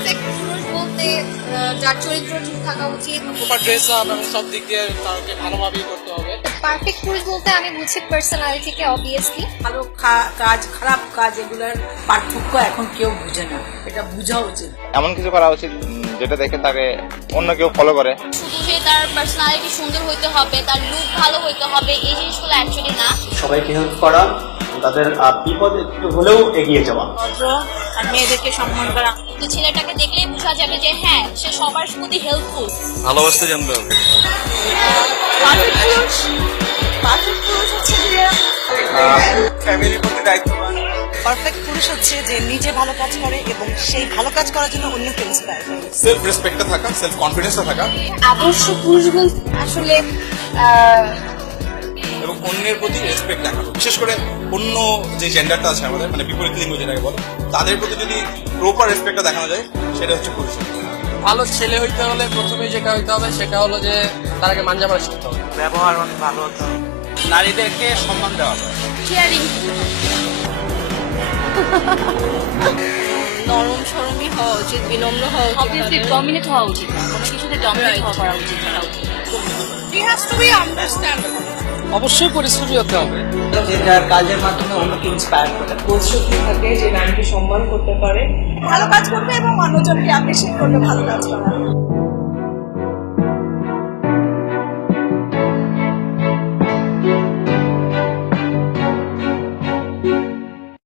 Perfect পুরুষ বলতে যার চরিত্র ঠিক থাকা উচিত। প্রপার ড্রেস আপ এবং সব দিক দিয়ে তাকে ভালোভাবেই করতে হবে। পারফেক্ট পুরুষ বলতে আমি বুঝি পার্সোনালিটিকে অবভিয়াসলি। ভালো কাজ খারাপ কাজ এগুলোর পার্থক্য এখন কেউ বুঝে না, এটা বোঝা উচিত। এমন কিছু করা উচিত যেটা দেখে তাকে অন্য কেউ ফলো করে। শুধু যে তার পার্সোনালিটি সুন্দর হইতে হবে, তার লুক ভালো হইতে হবে, এই জিনিসগুলো অ্যাকচুয়ালি না। সবাইকে হেল্প করা, তাদের বিপদ একটু হলেও এগিয়ে যাওয়া, ভদ্র আর মেয়েদেরকে সম্মান করা। তো ছেলেটাকে দেখলেই বোঝা যাবে যে হ্যাঁ, সে সবার প্রতি হেল্পফুল। ভালোবাসতে জানতে হবে। ফ্যামিলির প্রতি দায়িত্ববান। পারফেক্ট পুরুষ হচ্ছে যে নিজে ভালো কাজ করে এবং সেই ভালো কাজ করার জন্য অন্যকে ইন্সপায়ার করে। সেলফ রেসপেক্টে থাকা, সেলফ কনফিডেন্সে থাকা আদর্শ পুরুষ বলতে আসলে এবং অন্যের প্রতি রেসপেক্ট দেখানো। বিশেষ করে অন্য যে জেন্ডারটা আছে আমাদের, মানে বিপরীত লিঙ্গ যেটাকে বলে, তাদের প্রতি যদি প্রপার রেসপেক্টটা দেখানো যায়, সেটা হচ্ছে পুরুষ। ভালো ছেলে হইতে হলে প্রথমে যেটা হইতে হবে সেটা হলো যে তাকে মানজামারা শিখতে হবে। ব্যবহার অনেক ভালো হতে হবে, নারীদেরকে সম্মান দেওয়া হয়। কেয়ারিং, নরম সরমই হওয়া উচিত, বিনম্র হওয়া উচিত। অবভিয়াসলি ডমিনেট হওয়া উচিত না, কোনো কিছুতে ডমিনেট হওয়া করা উচিত না। He has to be understandable. অবশ্যই পরিশ্রমী হতে হবে। যে যার কাজের মাধ্যমে অন্যকে ইন্সপায়ার করে। প্রস্তুতি থাকে যে নারীকে সম্মান করতে পারে, ভালো কাজ করবে এবং অন্যজনকে অ্যাপ্রিশিয়েট করবে ভালো কাজ করা।